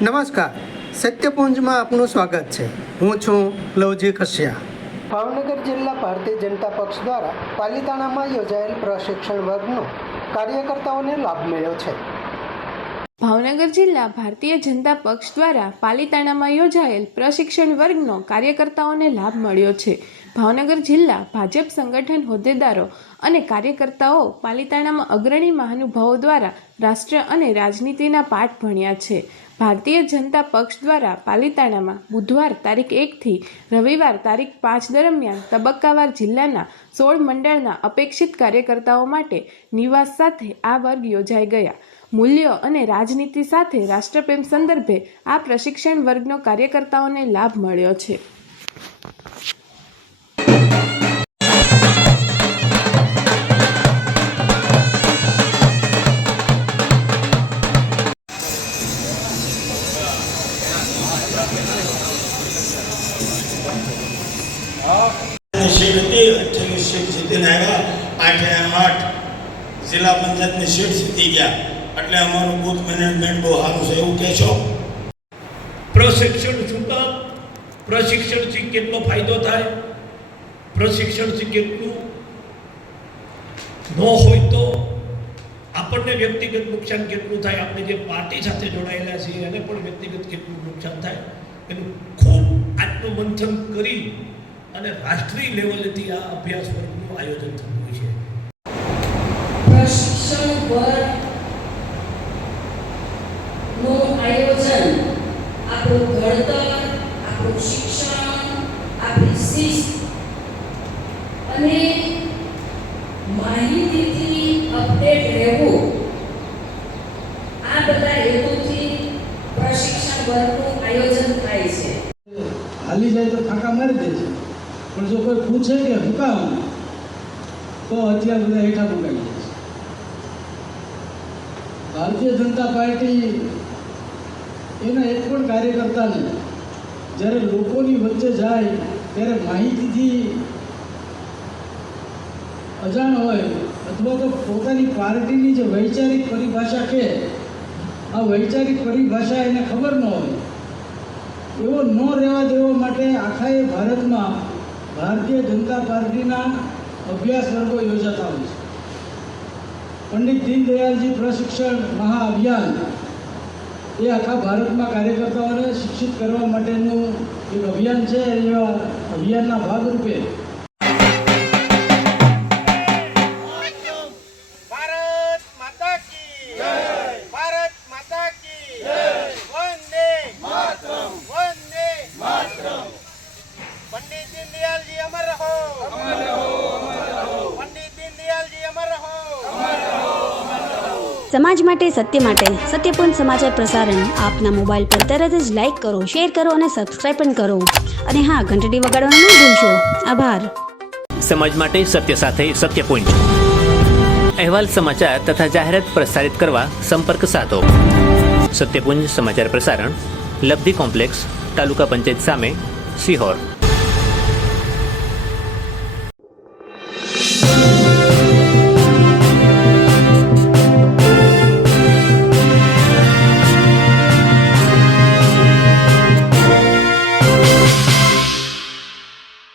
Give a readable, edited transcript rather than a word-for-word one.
નમસ્કાર, સત્યપુંજમાં આપનું સ્વાગત છે. હું છું લવજી કશ્યા. ભાવનગર જિલ્લા ભારતીય જનતા પક્ષ દ્વારા પાલિતાણામાં યોજાયેલ પ્રશિક્ષણ વર્ગનો કાર્યકર્તાઓને લાભ મળ્યો છે. ભાવનગર જિલ્લા ભારતીય જનતા પક્ષ દ્વારા પાલિતાણામાં યોજાયેલ પ્રશિક્ષણ વર્ગનો કાર્યકર્તાઓને લાભ મળ્યો છે. ભાવનગર જિલ્લા ભાજપ સંગઠન હોદ્દેદારો અને કાર્યકર્તાઓ પાલિતાણામાં અગ્રણી મહાનુભાવો દ્વારા રાષ્ટ્ર અને રાજનીતિના પાઠ ભણ્યા છે. ભારતીય જનતા પક્ષ દ્વારા પાલિતાણામાં બુધવાર તારીખ 1 થી રવિવાર તારીખ 5 દરમિયાન તબક્કાવાર જિલ્લાના 16 મંડળના અપેક્ષિત કાર્યકર્તાઓ માટે નિવાસ સાથે આ વર્ગ યોજાઈ ગયા. મૂલ્યો અને રાજનીતિ સાથે રાષ્ટ્રપ્રેમ સંદર્ભે આ પ્રશિક્ષણ વર્ગનો કાર્યકર્તાઓને લાભ મળ્યો છે. જિલ્લા પંચાયતની સીટ જીતી ગયા એટલે અમારું બૂથ મેનેજમેન્ટ બહુ સારું છે એવું કહેશો. પ્રશિક્ષણ શું કામ? પ્રશિક્ષણથી કેટલો ફાયદો થાય, પ્રશિક્ષણથી કેટલું ન હોય તો આપણને વ્યક્તિગત નુકસાન કેટલું થાય, આપણે જે પાર્ટી સાથે જોડાયેલા છીએ એને પણ વ્યક્તિગત કેટલું નુકસાન થાય, એનું ખૂબ આત્મમંથન કરી અને રાષ્ટ્રીય લેવલેથી આ અભ્યાસ વર્ગનું આયોજન થતું છે. પ્રશિક્ષણ વર્ગનું આયોજન આપણું ઘડતર, આપણું શિક્ષણ, આપણી શિસ્ત અને માહિતીથી અપડેટ રહેવું, આ બધા હેતુથી પ્રશિક્ષણ વર્ગનું આયોજન થાય છે. હાલી જાય તો ફાંકા મારી દે છે, પણ જો કોઈ પૂછે કે હું કામ, તો અત્યારે બધા હેઠા મુકાઈ જાય છે. ભારતીય જનતા પાર્ટી એના એક પણ કાર્યકર્તાને જ્યારે લોકોની વચ્ચે જાય ત્યારે માહિતીથી અજાણ હોય અથવા તો પોતાની પાર્ટીની જે વૈચારિક પરિભાષા કે આ વૈચારિક પરિભાષા એને ખબર ન હોય, એવો ન રહેવા દેવા માટે આખા એ ભારતમાં ભારતીય જનતા પાર્ટીના અભ્યાસ વર્ગો યોજાતા હોય છે. પંડિત દીનદયાલજી પ્રશિક્ષણ મહાઅભિયાન એ આખા ભારતમાં કાર્યકર્તાઓને શિક્ષિત કરવા માટેનું એક અભિયાન છે. એવા અભિયાનના ભાગરૂપે પંડિત દીનદયાલજી અમર રહો, અમર રહો, અમર રહો. પંડિત દીનદયાલજી અમર રહો, અમર રહો, અમર રહો. સમાજ માટે, સત્ય માટે, સત્યપૂર્ણ સમાચાર પ્રસારણ આપના મોબાઈલ પર તરત જ લાઈક કરો, શેર કરો અને સબસ્ક્રાઈબ પણ કરો. અને હા, ઘંટડી વગાડવાનું ન ભૂલશો. આભાર. સમાજ માટે સત્ય સાથે સત્યપૂર્ણ અહેવાલ, સમાચાર તથા જાહેરાત પ્રસારિત કરવા સંપર્ક સાધો. સત્યપુંજ સમાચાર પ્રસારણ, લબ્ધિ કોમ્પ્લેક્સ, તાલુકા પંચાયત સામે, સિહોર.